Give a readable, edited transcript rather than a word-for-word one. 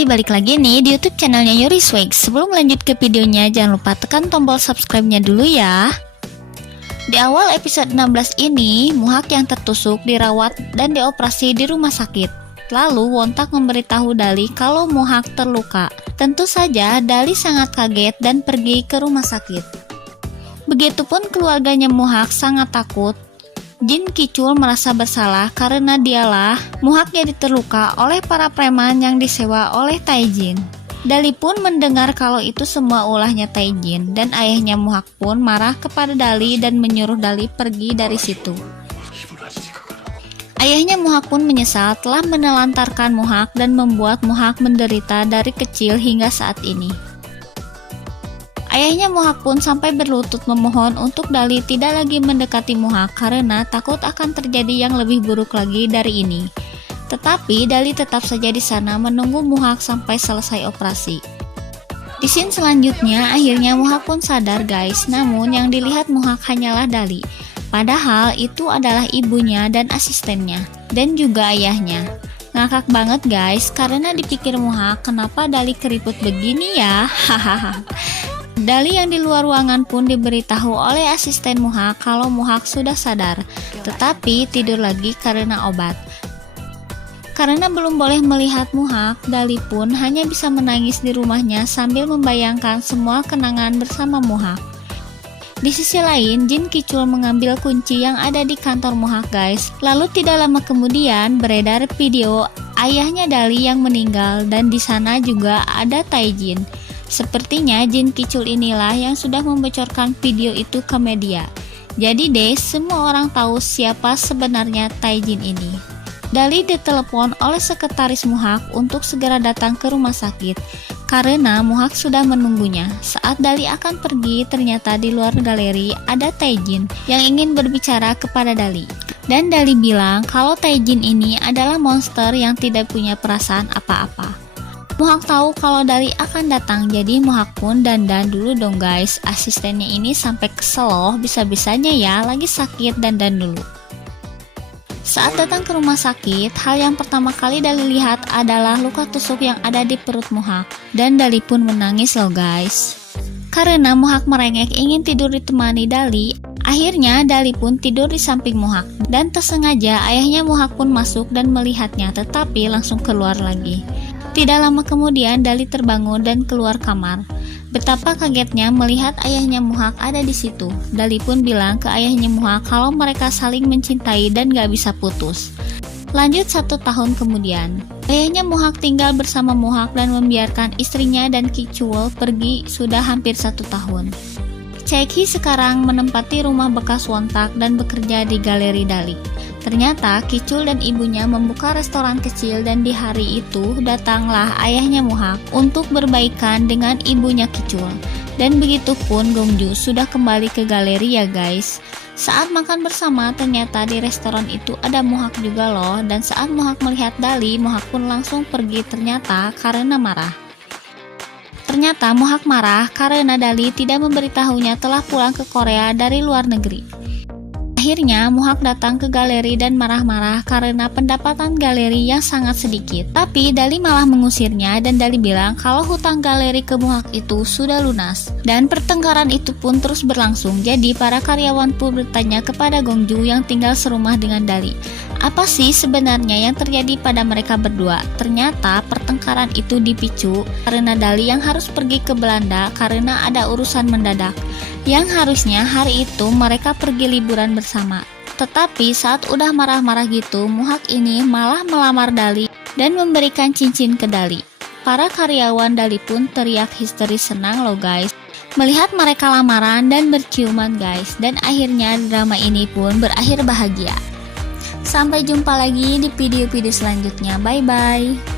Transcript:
Hai, balik lagi nih di YouTube channelnya Yuri Swag. Sebelum lanjut ke videonya, jangan lupa tekan tombol subscribe-nya dulu ya. Di awal episode 16 ini, Muhak yang tertusuk dirawat dan dioperasi di rumah sakit. Lalu Wontak memberitahu Dali kalau Muhak terluka. Tentu saja Dali sangat kaget dan pergi ke rumah sakit. Begitupun keluarganya Muhak sangat takut. Jin Kicul merasa bersalah karena dialah Muhak jadi terluka oleh para preman yang disewa oleh Taijin. Dali pun mendengar kalau itu semua ulahnya Taijin dan ayahnya Muhak pun marah kepada Dali dan menyuruh Dali pergi dari situ. Ayahnya Muhak pun menyesal telah menelantarkan Muhak dan membuat Muhak menderita dari kecil hingga saat ini. Ayahnya Muhak pun sampai berlutut memohon untuk Dali tidak lagi mendekati Muhak karena takut akan terjadi yang lebih buruk lagi dari ini. Tetapi Dali tetap saja di sana menunggu Muhak sampai selesai operasi. Di scene selanjutnya akhirnya Muhak pun sadar guys, namun yang dilihat Muhak hanyalah Dali. Padahal itu adalah ibunya dan asistennya dan juga ayahnya. Ngakak banget guys karena dipikir Muhak kenapa Dali keriput begini ya. Hahaha. Dali yang di luar ruangan pun diberitahu oleh asisten Muhak kalau Muhak sudah sadar, tetapi tidur lagi karena obat. Karena belum boleh melihat Muhak, Dali pun hanya bisa menangis di rumahnya sambil membayangkan semua kenangan bersama Muhak. Di sisi lain, Jin Kicul mengambil kunci yang ada di kantor Muhak guys. Lalu tidak lama kemudian beredar video ayahnya Dali yang meninggal dan di sana juga ada Taijin. Sepertinya Jin Kicul inilah yang sudah membocorkan video itu ke media. Jadi deh, semua orang tahu siapa sebenarnya Taijin ini. Dali ditelepon oleh sekretaris Muhak untuk segera datang ke rumah sakit karena Muhak sudah menunggunya. Saat Dali akan pergi, ternyata di luar galeri ada Taijin yang ingin berbicara kepada Dali. Dan Dali bilang kalau Taijin ini adalah monster yang tidak punya perasaan apa-apa. Muhak tahu kalau Dali akan datang, jadi Muhak pun dandan dulu dong guys. Asistennya ini sampai kesel loh, bisa-bisanya ya lagi sakit dandan dulu. Saat datang ke rumah sakit, hal yang pertama kali Dali lihat adalah luka tusuk yang ada di perut Muhak. Dan Dali pun menangis loh guys. Karena Muhak merengek ingin tidur ditemani Dali, akhirnya Dali pun tidur di samping Muhak. Dan tersengaja ayahnya Muhak pun masuk dan melihatnya, tetapi langsung keluar lagi. Tidak lama kemudian Dali terbangun dan keluar kamar. Betapa kagetnya melihat ayahnya Muhak ada di situ. Dali pun bilang ke ayahnya Muhak kalau mereka saling mencintai dan gak bisa putus. Lanjut 1 tahun kemudian, ayahnya Muhak tinggal bersama Muhak dan membiarkan istrinya dan Kicul pergi sudah hampir 1 tahun. Chaehi sekarang menempati rumah bekas Wontak dan bekerja di galeri Dali. Ternyata Kicul dan ibunya membuka restoran kecil dan di hari itu datanglah ayahnya Muhak untuk berbaikan dengan ibunya Kicul. Dan begitu pun Gongju sudah kembali ke galeri ya guys. Saat makan bersama ternyata di restoran itu ada Muhak juga loh. Dan saat Muhak melihat Dali, Muhak pun langsung pergi ternyata karena marah. Ternyata Muhak marah karena Dali tidak memberitahunya telah pulang ke Korea dari luar negeri. Akhirnya Muhak datang ke galeri dan marah-marah karena pendapatan galeri yang sangat sedikit. Tapi Dali malah mengusirnya dan Dali bilang kalau hutang galeri ke Muhak itu sudah lunas. Dan pertengkaran itu pun terus berlangsung. Jadi para karyawan pun bertanya kepada Gongju yang tinggal serumah dengan Dali, apa sih sebenarnya yang terjadi pada mereka berdua? Ternyata pertengkaran itu dipicu karena Dali yang harus pergi ke Belanda karena ada urusan mendadak. Yang harusnya hari itu mereka pergi liburan bersama. Tetapi saat udah marah-marah gitu, Muhak ini malah melamar Dali dan memberikan cincin ke Dali. Para karyawan Dali pun teriak histeris senang loh guys, melihat mereka lamaran dan berciuman guys. Dan akhirnya drama ini pun berakhir bahagia. Sampai jumpa lagi di video-video selanjutnya. Bye bye.